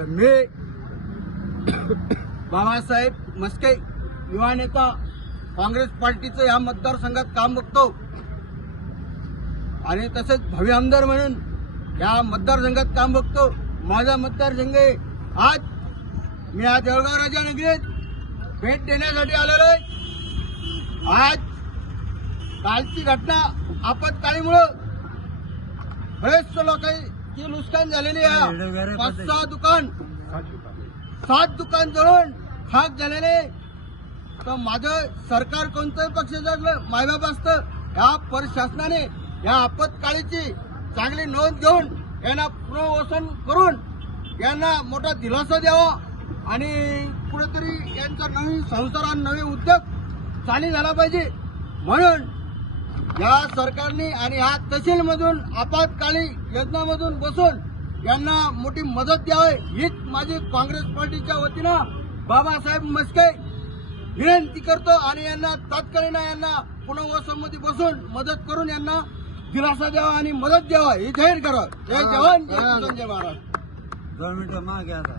तर मी बाबासाहेब मस्के युवा नेता काँग्रेस पार्टीचं या मतदारसंघात काम बघतो आणि तसेच भावी आमदार म्हणून या मतदारसंघात काम बघतो। माझा मतदारसंघ आहे। मी आज जळगाव राजानगरीत भेट देण्यासाठी आलेलो आहे। आज कालची घटना आपत्काळीमुळे बरेच लोकांची नुकसान झालेली आहे। 5-6 दुकान 7 दुकान जळून खाक झालेले। तर माझं सरकार कोणत्याही पक्षाचं असलं मायबाप असतं, या प्रशासनाने या आपत्काळीची चांगली नोंद घेऊन यांना पुनर्वसन करून यांना मोठा दिलासा द्यावा आणि कुठेतरी यांचा नवीन संसार आणि नवे उद्योग चालू झाला पाहिजे। म्हणून या सरकारने आणि या तहसीलमधून आपत्काली योजनामधून बसून यांना मोठी मदत द्यावी हीच माझी काँग्रेस पार्टीच्या वतीनं बाबासाहेब मस्के विनंती करतो आणि यांना तात्कालीन यांना पुनर्वसनमध्ये बसून मदत करून यांना दिलासा द्यावा आणि मदत द्यावा हे जाहीर करा। जय जवान जय किसान जय महाराज। 2 मिनिटं मागे आता।